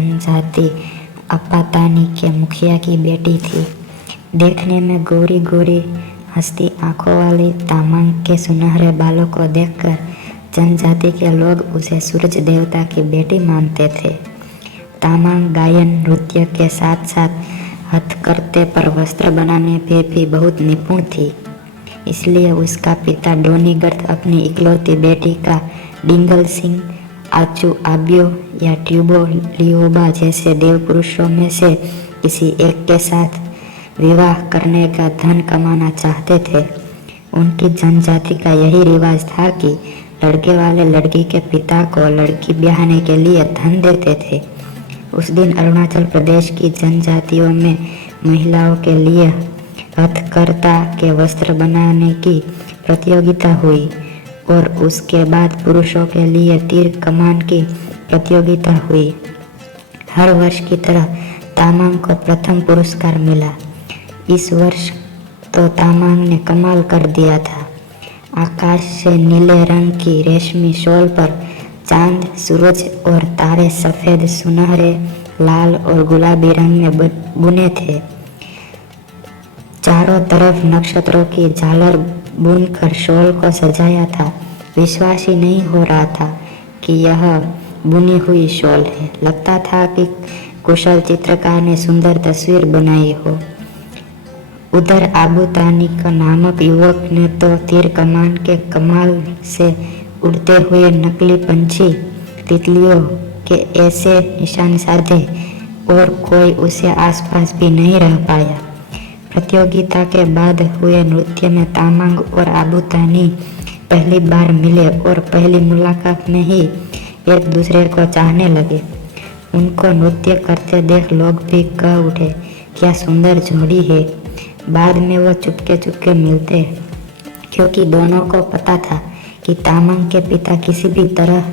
जनजाति अपातानी के मुखिया की बेटी थी। देखने में गोरी गोरी हंसती आंखों वाली तामांग के सुनहरे बालों को देखकर जनजाति के लोग उसे सूरज देवता की बेटी मानते थे। तामांग गायन नृत्य के साथ साथ हथकरघे पर वस्त्र बनाने में भी बहुत निपुण थी। इसलिए उसका पिता डोनीगर्थ अपनी इकलौती बेटी का डिंगल सिंह, आचू आब्यो या ट्यूबो लियोबा जैसे देव पुरुषों में से किसी एक के साथ विवाह करने का धन कमाना चाहते थे। उनकी जनजाति का यही रिवाज था कि लड़के वाले लड़की के पिता को लड़की ब्याहने के लिए धन देते थे। उस दिन अरुणाचल प्रदेश की जनजातियों में महिलाओं के लिए हथकरघा के वस्त्र बनाने की प्रतियोगिता हुई और उसके बाद पुरुषों के लिए तीर कमान की प्रतियोगिता हुई। हर वर्ष की तरह तामांग को प्रथम पुरस्कार मिला। इस वर्ष तो तामांग ने कमाल कर दिया था। आकाश से नीले रंग की रेशमी शॉल पर चांद, सूरज और तारे सफेद, सुनहरे, लाल और गुलाबी रंग में बुने थे। चारों तरफ नक्षत्रों की झालर बुनकर शॉल को सजाया था। विश्वास ही नहीं हो रहा था कि यह बुनी हुई शॉल है। लगता था कि कुशल चित्रकार ने सुंदर तस्वीर बनाई हो। उधर आबू तानी का नामक युवक ने तो तीर कमान के कमाल से उड़ते हुए नकली पंछी तितलियों के ऐसे निशान साधे और कोई उसे आसपास भी नहीं रह पाया। प्रतियोगिता के बाद हुए नृत्य में तामांग और आबू तानी पहली बार मिले और पहली मुलाकात में ही एक दूसरे को चाहने लगे। उनको नृत्य करते देख लोग भी कह उठे, क्या सुंदर जोड़ी है। बाद में वो चुपके चुपके मिलते, क्योंकि दोनों को पता था कि तामांग के पिता किसी भी तरह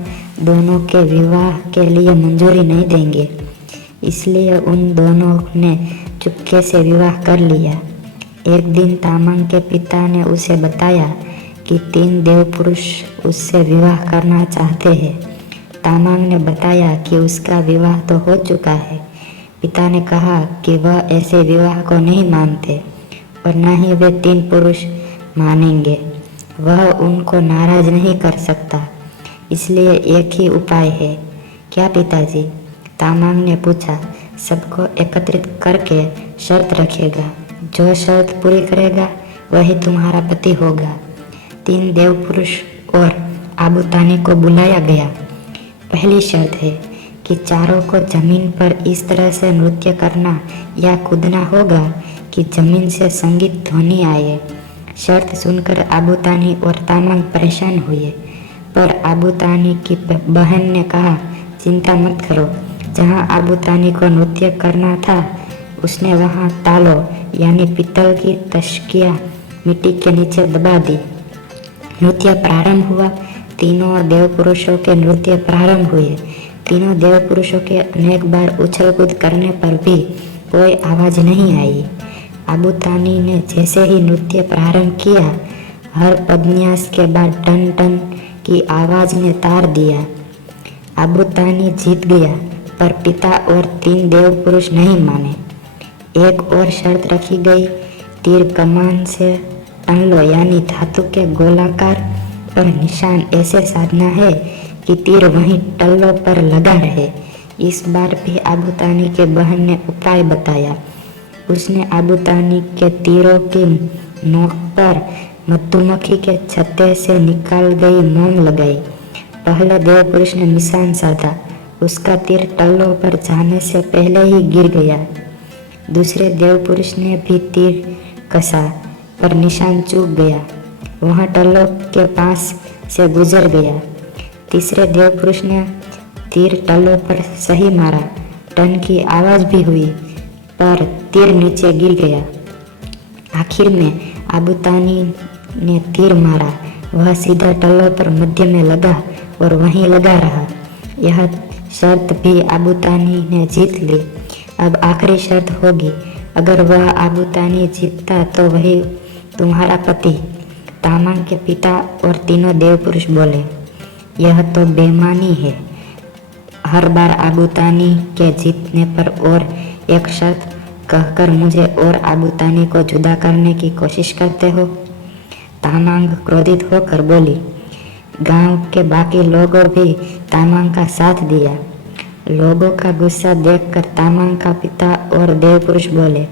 दोनों के विवाह के लिए मंजूरी नहीं देंगे। इसलिए उन दोनों ने चुपके से विवाह कर लिया। एक दिन तामांग के पिता ने उसे बताया कि 3 देव पुरुष उससे विवाह करना चाहते हैं। तामांग ने बताया कि उसका विवाह तो हो चुका है। पिता ने कहा कि वह ऐसे विवाह को नहीं मानते और न ही वे 3 पुरुष मानेंगे। वह उनको नाराज नहीं कर सकता, इसलिए एक ही उपाय है। क्या पिताजी? तामांग ने पूछा। सबको एकत्रित करके शर्त रखेगा। जो शर्त पूरी करेगा वही तुम्हारा पति होगा। 3 देव पुरुष और आबू तानी को बुलाया गया। पहली शर्त है कि चारों को जमीन पर इस तरह से नृत्य करना या कूदना होगा कि जमीन से संगीत ध्वनि आए। शर्त सुनकर आबू तानी और तामांग परेशान हुए, पर आबू तानी की बहन ने कहा, चिंता मत करो। जहाँ आबू तानी को नृत्य करना था उसने वहाँ तालो यानी पीतल की तश्किया मिट्टी के नीचे दबा दी। नृत्य प्रारंभ हुआ। तीनों देव पुरुषों के नृत्य प्रारंभ हुए। तीनों देव पुरुषों के अनेक बार उछल कूद करने पर भी कोई आवाज नहीं आई। आबू तानी ने जैसे ही नृत्य प्रारंभ किया, हर पदन्यास के बाद टन टन की आवाज ने तार दिया। आबू तानी जीत गया, पर पिता और 3 देव पुरुष नहीं माने। एक और शर्त रखी गई, तीर कमान से टल्लो यानी धातु के गोलाकार पर निशान ऐसे साधना है कि तीर वहीं टल्लो पर लगा रहे। इस बार भी आबू तानी के बहन ने उपाय बताया। उसने आबू तानी के तीरों की नोक पर मधुमक्खी के छत्ते से निकाल गई मोम लगाई। पहले देव पुरुष ने निशान साधा। उसका तीर टल्लो पर जाने से पहले ही गिर गया। दूसरे देव पुरुष ने भी तीर कसा, पर निशान चूक गया। वह टल्लो के पास से गुजर गया। तीसरे देव पुरुष ने तीर टल्लो पर सही मारा। टन की आवाज भी हुई, पर तीर नीचे गिर गया। आखिर में आबू तानी ने तीर मारा। वह सीधा टल्लो पर मध्य में लगा और वहीं लगा रहा। यह शर्त भी आबू तानी ने जीत ली। अब आखिरी शर्त होगी, अगर वह आबू तानी जीतता तो वही तुम्हारा पति। तामांग के पिता और तीनों देव पुरुष बोले, यह तो बेईमानी है। हर बार आबूतानी के जीतने पर और एक शर्त कहकर मुझे और आबूतानी को जुदा करने की कोशिश करते हो। तामांग क्रोधित होकर बोली। गांव के बाकी लोगों भी तामांग का साथ दिया। लोगों का गुस्सा देखकर तामांग का पिता और देवपुरुष बोले,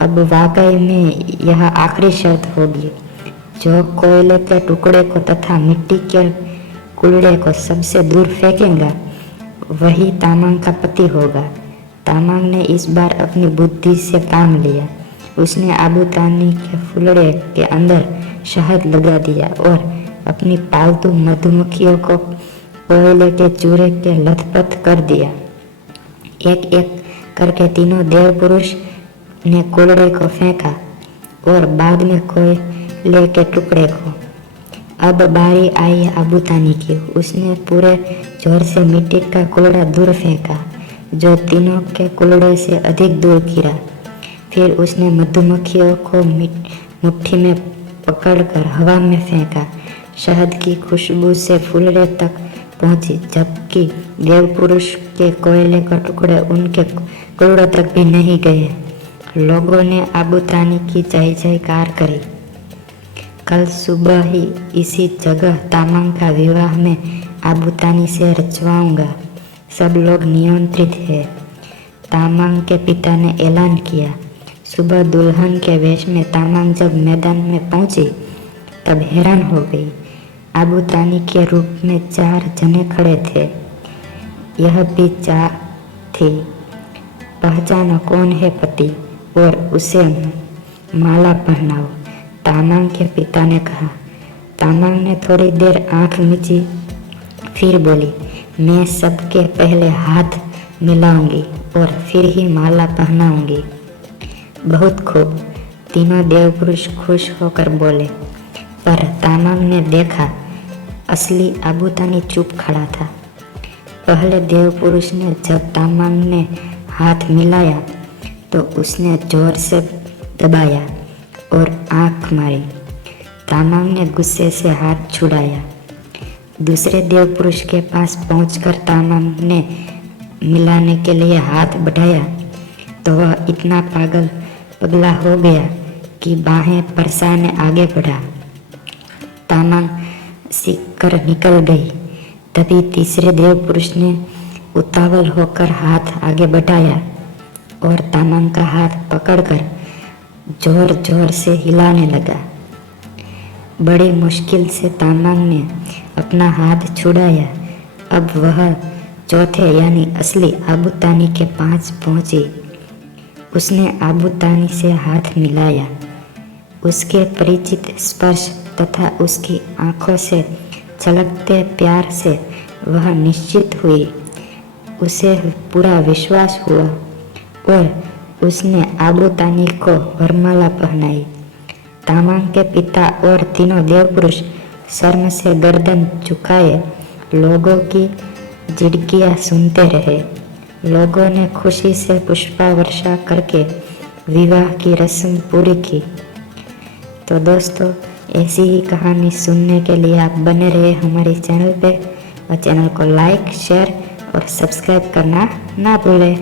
अब वाकई में यह आखिरी शर्त होगी। जो कोयले के टुकड़े को तथा मिट्टी के कुल्ले को सबसे दूर फेंकेगा वही तामांग का पति होगा। तामांग ने इस बार अपनी बुद्धि से काम लिया। उसने आबूतानी के फुलड़े के अंदर शहद लगा दिया और अपनी पालतू मधुमक्खियों को कोयले के चूरे के लथपथ कर दिया। एक एक करके तीनों देव पुरुष ने कुल्ले को फेंका और बाद में कोयले के टुकड़े को। अब बारी आई आबूतानी की। उसने पूरे जोर से मिट्टी का कुल्ला दूर फेंका जो तीनों के कुल्ले से अधिक दूर गिरा। फिर उसने मधुमक्खियों को मुट्ठी में पकड़कर हवा में फेंका। शहद की खुशबू से फुलड़े तक पहुंची, जबकि देवपुरुष के कोयले का टुकड़े उनके कुल्लों तक भी नहीं गए। लोगों ने आबूतानी की जय जयकार करी। कल सुबह ही इसी जगह तामांग का विवाह में आबूतानी से रचवाऊंगा। सब लोग निमंत्रित है। तामांग के पिता ने ऐलान किया। सुबह दुल्हन के वेश में तामांग जब मैदान में पहुंची तब हैरान हो गई। आबूतानी के रूप में 4 जने खड़े थे। यह भी चाह थी, पहचानो कौन है पति और उसे माला पहनाओ। तामांग के पिता ने कहा। तामांग ने थोड़ी देर आंख मीची, फिर बोली, मैं सबके पहले हाथ मिलाऊंगी और फिर ही माला पहनाऊंगी। बहुत खूब, तीनों देवपुरुष खुश होकर बोले। पर तामांग ने देखा असली आबूतानी चुप खड़ा था। पहले देवपुरुष ने जब तामांग ने हाथ मिलाया तो उसने जोर से दबाया और आंख मारी। तामांग ने गुस्से से हाथ छुड़ाया। दूसरे देवपुरुष के पास पहुंचकर तामांग ने मिलाने के लिए हाथ बढ़ाया तो वह इतना पगला हो गया कि बाहें परसाने आगे बढ़ा। तामांग सीखकर निकल गई। तभी तीसरे देवपुरुष ने उतावल होकर हाथ आगे बढ़ाया और तामांग का हाथ पकड़कर जोर जोर से हिलाने लगा। बड़ी मुश्किल से तामांग ने अपना हाथ छुड़ाया। अब वह चौथे यानी असली आबूतानी के पास पहुंची। उसने आबूतानी से हाथ मिलाया। उसके परिचित स्पर्श तथा उसकी आंखों से छलकते प्यार से वह निश्चित हुई। उसे पूरा विश्वास हुआ और उसने आबूतानी को वरमाला पहनाई। तामांग के पिता और तीनों देवपुरुष शर्म से गर्दन झुकाए लोगों की झिड़कियां सुनते रहे। लोगों ने खुशी से पुष्पवर्षा करके विवाह की रस्म पूरी की। तो दोस्तों, ऐसी ही कहानी सुनने के लिए आप बने रहे हमारे चैनल पे और चैनल को लाइक, शेयर और सब्सक्राइब करना ना भूलें।